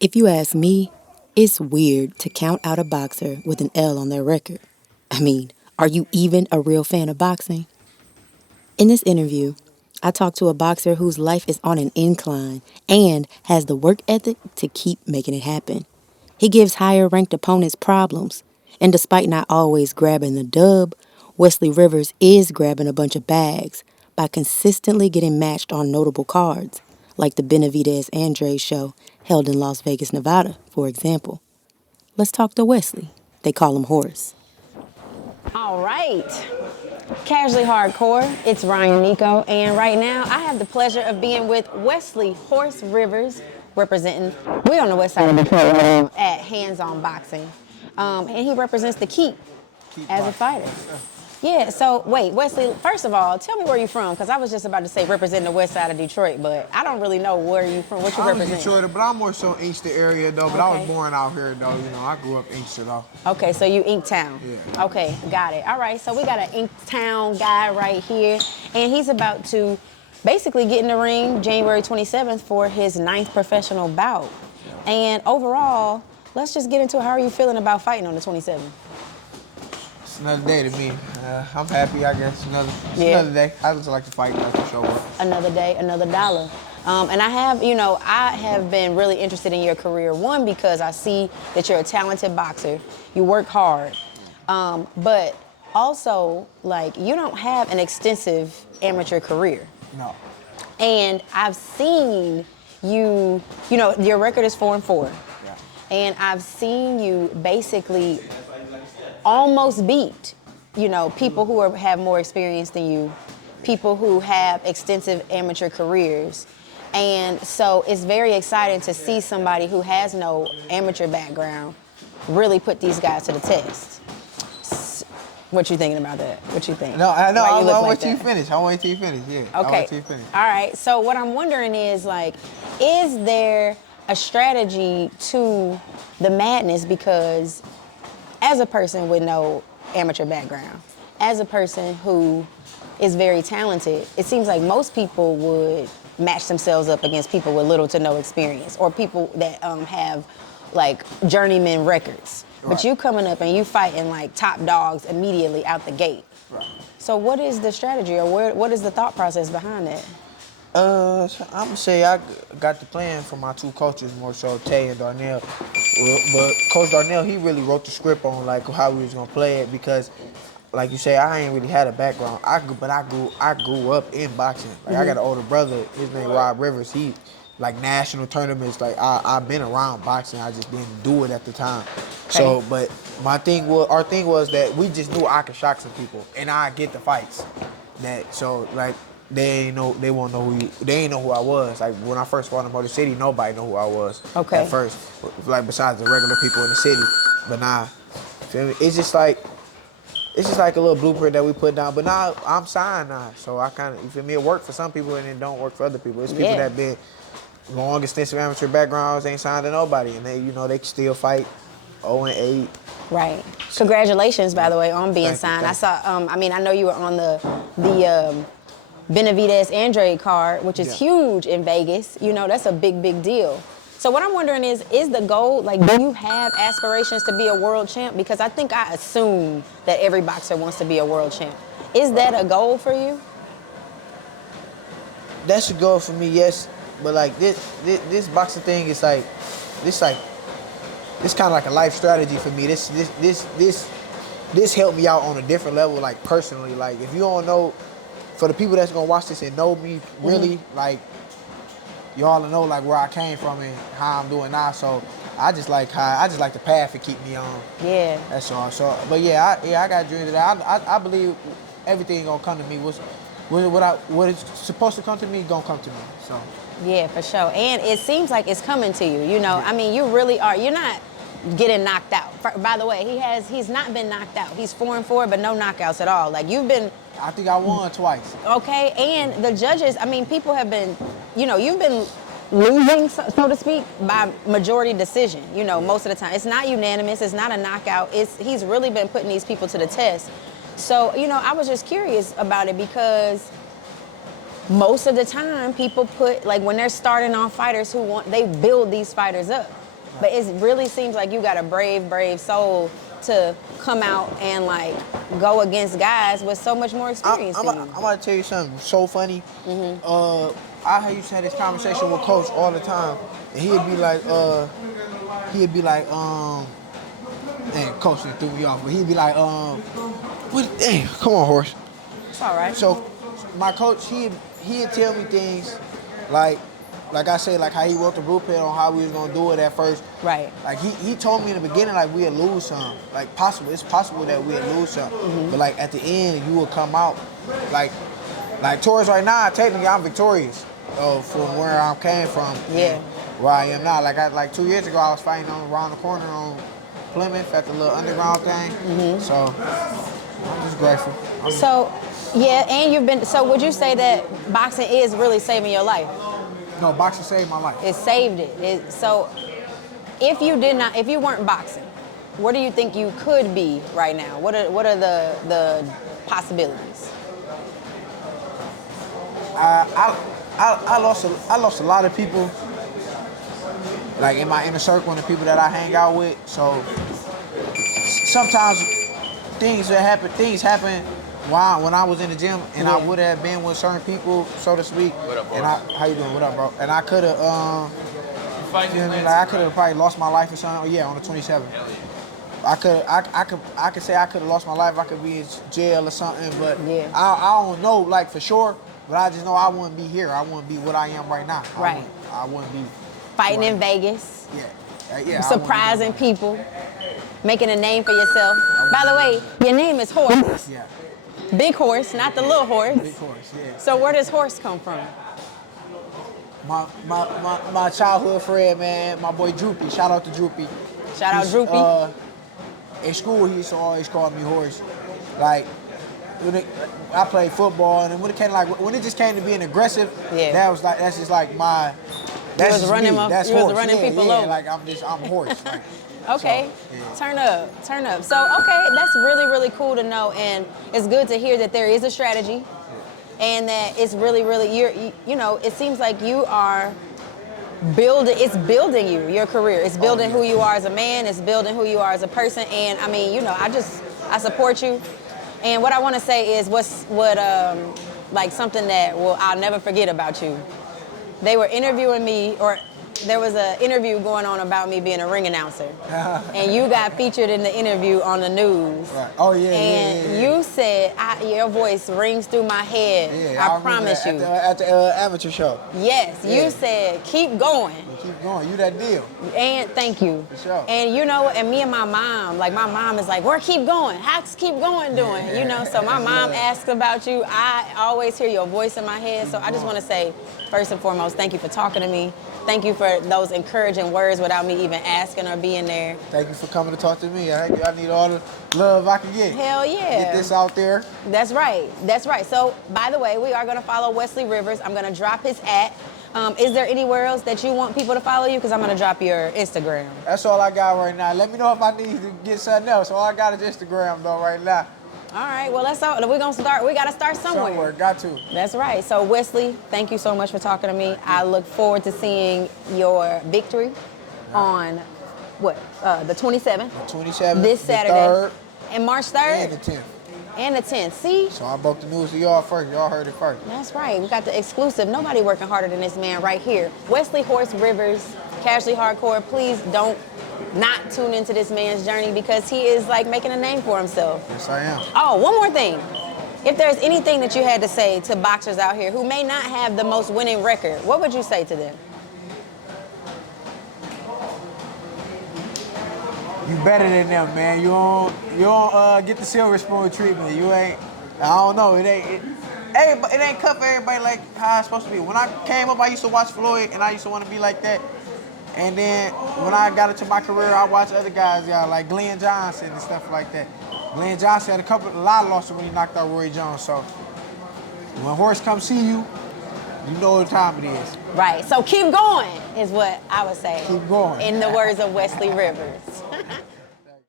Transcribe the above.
If you ask me, it's weird to count out a boxer with an L on their record. I mean, are you even a real fan of boxing? In this interview, I talked to a boxer whose life is on an incline and has the work ethic to keep making it happen. He gives higher ranked opponents problems, and despite not always grabbing the dub, Wesley Rivers is grabbing a bunch of bags by consistently getting matched on notable cards, like the Benavidez Andrade show held in Las Vegas, Nevada, for example. Let's talk to Wesley. They call him Horace. All right. Casually Hardcore, it's Rhyan Neco, and right now I have the pleasure of being with Wesley Horse Rivers, representing, we're on the west side of Detroit right now at Hands On Boxing. And he represents the Keep as a fighter. Yeah, so wait, Wesley, first of all, tell me where you're from, because I was just about to say representing the west side of Detroit, but I don't really know where you're from, what you represent. I'm Detroit, but I'm more so Inkster area, though, but I was born out here, though. I grew up Inkster, though. Okay, so you Inktown. Yeah. Okay, got it. All right, so we got an Inktown guy right here, and he's about to basically get in the ring January 27th for his 9th professional bout. And overall, let's just get into it. How are you feeling about fighting on the 27th? It's another day to me. I'm happy, I guess. Another day. I just like to fight, that's for sure. Another day, another dollar. And I have been really interested in your career. One, because I see that you're a talented boxer. You work hard. But also, you don't have an extensive amateur career. No. And I've seen you, your record is 4-4. Yeah. And I've seen you basically almost beat, people who have more experience than you, people who have extensive amateur careers. And so it's very exciting to see somebody who has no amateur background really put these guys to the test. What you thinking about that? What you think? No, I know. I'll wait till you that? finish. I'll wait till you finish. Yeah. Okay. I'll wait till you finish. All right. So what I'm wondering is is there a strategy to the madness? Because as a person with no amateur background, as a person who is very talented, it seems like most people would match themselves up against people with little to no experience, or people that have journeyman records. Right. But you coming up and you fighting top dogs immediately out the gate. Right. So what is the strategy, or what is the thought process behind that? I'm gonna say I got the plan from my two coaches, more so Tay and Darnell. But Coach Darnell, he really wrote the script on how we was gonna play it, because, like you say, I ain't really had a background. I grew up in boxing. I got an older brother. His name Rob Rivers. He national tournaments. I've been around boxing. I just didn't do it at the time. Okay. So, but our thing was that we just knew I could shock some people and I get the fights. They won't know they ain't know who I was. When I first fought in Motor City, nobody knew who I was. Okay. At first, besides the regular people in the city. But now, feel me? It's just like a little blueprint that we put down. But now I'm signed now, so I kind of, you feel me? It worked for some people and it don't work for other people. It's people that been long, extensive amateur backgrounds, ain't signed to nobody, and they can still fight 0-8. Right. Congratulations, by the way, on being signed. I saw. I know you were on the Benavidez Andrade card, which is huge in Vegas. That's a big, big deal. So what I'm wondering is the goal, do you have aspirations to be a world champ? Because I think I assume that every boxer wants to be a world champ. Is that a goal for you? That's a goal for me, yes. But this boxing thing is this kind of like a life strategy for me. This helped me out on a different level, personally. If you don't know, for the people that's gonna watch this and know me really, y'all know where I came from and how I'm doing now. So I just like the path to keep me on. Yeah. That's all. So, but I got dreams of that. I believe everything gonna come to me. What is supposed to come to me gonna come to me. So. Yeah, for sure. And it seems like it's coming to you. You really are. You're not getting knocked out. By the way, he's not been knocked out. He's 4-4, but no knockouts at all. You've been. I think I won twice. Okay, and the judges. People have been. You've been losing, so to speak, by majority decision. Most of the time, it's not unanimous. It's not a knockout. He's really been putting these people to the test. So I was just curious about it, because most of the time people put when they're starting off fighters they build these fighters up. But it really seems like you got a brave soul to come out and like go against guys with so much more experience than you. I'm about to tell you something so funny. I used to have this conversation with Coach all the time, and he'd be like, dang, Coach just threw me off, but he'd be like, what? Damn, come on, horse. It's all right. So my coach, he'd tell me things like I said, like how he wrote the blueprint on how we was gonna do it at first. Right. Like he told me in the beginning, like we'd lose some. Like it's possible that we'd lose some. But like at the end, you will come out like towards right now. Technically, I'm victorious from where I came from. Yeah. Where I am now. Like 2 years ago, I was fighting around the corner on Plymouth at the little underground thing. So I'm just grateful. Yeah, and you've been. So would you say that boxing is really saving your life? No, boxing saved my life. It saved it. So if you weren't boxing, where do you think you could be right now? What are the possibilities? I lost a lot of people, like in my inner circle and the people that I hang out with. So sometimes things happen when I was in the gym, and I would have been with certain people, so to speak. What up, bro? How you doing? What up, bro? And I could have, I could have probably lost my life or something. Yeah, on the 27th. I could say I could have lost my life. I could be in jail or something, but I don't know like for sure. But I just know I wouldn't be here. I wouldn't be what I am right now. Right. I wouldn't be fighting in Vegas. Yeah. Surprising people, making a name for yourself. By the way, your name is Horse. Yeah. Big Horse, not the little horse. Big Horse. Yeah. So where does Horse come from? My childhood friend, man, my boy Droopy. Shout out to Droopy. Shout out Droopy. In school, he used to always call me Horse. Like, I played football, and when it just came to being aggressive, that's just like my. That's you was running people over. Like I'm Horse. Like, okay, so, turn up. So that's really cool to know, and it's good to hear that there is a strategy, and that it's really it seems like you are building your career. It's building who you are as a man. It's building who you are as a person. And I mean, I support you. And what I want to say is like something that I'll never forget about you. They were interviewing me, or there was an interview going on about me being a ring announcer. And you got featured in the interview on the news. Right. Oh, yeah, And you said, your voice rings through my head. Yeah, I promise you. At the amateur show. Yes, you said, keep going. Keep going. You that deal. And thank you. For sure. And and me and my mom is like, where keep going? How's keep going doing? So my mom asks about you. I always hear your voice in my head. So I just want to say, first and foremost, thank you for talking to me. Thank you for those encouraging words without me even asking or being there. Thank you for coming to talk to me. I need all the love I can get. Hell yeah. Get this out there. That's right. So, by the way, we are going to follow Wesley Rivers. I'm going to drop his @ Is there anywhere else that you want people to follow you? Because I'm going to drop your Instagram. That's all I got right now. Let me know if I need to get something else. All I got is Instagram, though, right now. All right, well, that's all. We're going to start. We got to start somewhere. Got to. That's right. So, Wesley, thank you so much for talking to me. I look forward to seeing your victory on, the 27th? The 27th. This Saturday. The 3rd. And March 3rd? And the 10th. And the 10th. See? So I broke the news to y'all first. Y'all heard it first. That's right. We got the exclusive. Nobody working harder than this man right here. Wesley Horse Rivers, Casually Hardcore. Please don't not tune into this man's journey, because he is like making a name for himself. Yes, I am. Oh, one more thing. If there's anything that you had to say to boxers out here who may not have the most winning record, what would you say to them? You better than them, man. You don't get the silver spoon treatment. You ain't. I don't know. It ain't cut for everybody like how it's supposed to be. When I came up, I used to watch Floyd, and I used to want to be like that. And then when I got into my career, I watched other guys, like Glenn Johnson and stuff like that. Glenn Johnson had a lot of losses when he knocked out Roy Jones. So when Horse comes see you, you know what time it is. Right. So keep going is what I would say. Keep going. In the words of Wesley Rivers.